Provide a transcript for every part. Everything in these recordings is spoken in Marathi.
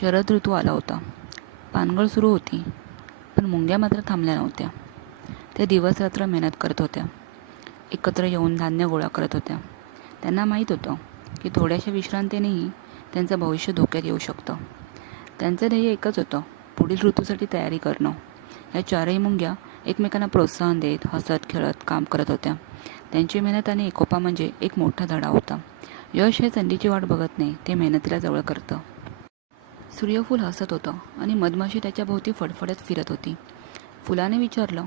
शरद ऋतू आला होता. पानगळ सुरू होती, पण मुंग्या मात्र थांबल्या नव्हत्या. त्या दिवस रात्र मेहनत करत होत्या. एकत्र येऊन धान्य गोळा करत होत्या. त्यांना माहीत होतं की थोड्याशा विश्रांतीनेही त्यांचं भविष्य धोक्यात येऊ शकतं. त्यांचं ध्येय एकच होतं, पुढील ऋतूसाठी तयारी करणं. या चारही मुंग्या एकमेकांना प्रोत्साहन देत, हसत खेळत काम करत होत्या. त्यांची मेहनत आणि एकोपा म्हणजे एक मोठा धडा होता. यश हे संधीची वाट बघत नाही, ते मेहनतीला जवळ करतं. सूर्यफूल हसत होतं आणि मधमाशी त्याच्या भोवती फडफडत फिरत होती. फुलाने विचारलं,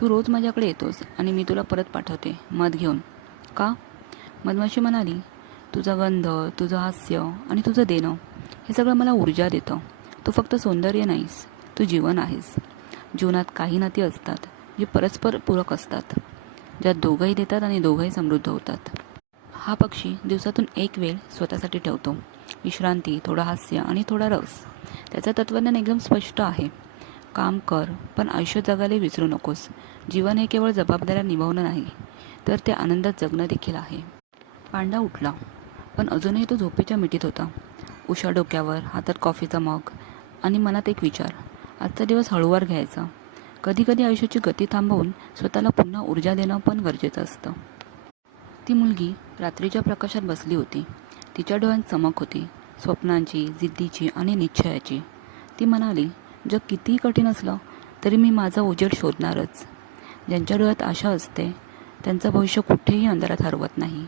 तू रोज माझ्याकडे येतोस आणि मी तुला परत पाठवते मध घेऊन, का? मधमाशी म्हणाली, तुझा गंध, तुझं हास्य आणि तुझं देणं हे सगळं मला ऊर्जा देतं. तू फक्त सौंदर्य नाहीस, तू जीवन आहेस. जीवनात काही नाती असतात जी परस्पर पूरक असतात, ज्यात दोघंही देतात आणि दोघंही समृद्ध होतात. हा पक्षी दिवसातून एक वेळ स्वतःसाठी ठेवतो. विश्रांती, थोडं हास्य आणि थोडा रस. त्याचं तत्त्वज्ञान एकदम स्पष्ट आहे. काम कर, पण आयुष्य जगायला विसरू नकोस. जीवन हे केवळ जबाबदाऱ्या निभावणं नाही, तर ते आनंदात जगणं देखील आहे. पांडा उठला, पण अजूनही तो झोपेच्या मिठीत होता. उषा डोक्यावर, हातात कॉफीचा मग आणि मनात एक विचार, आजचा दिवस हळूवार घ्यायचा. कधीकधी आयुष्याची गती थांबवून स्वतःला पुन्हा ऊर्जा देणं पण गरजेचं असतं. ती मुलगी रात्रीच्या प्रकाशात बसली होती. तिच्या डोळ्यात चमक होती, स्वप्नांची, जिद्दीची आणि निश्चयाची. ती म्हणाली, जग कितीही कठीण असलं तरी मी माझा उजेड शोधणारच. ज्यांच्या डोळ्यात आशा असते त्यांचं भविष्य कुठेही अंधारात हरवत नाही.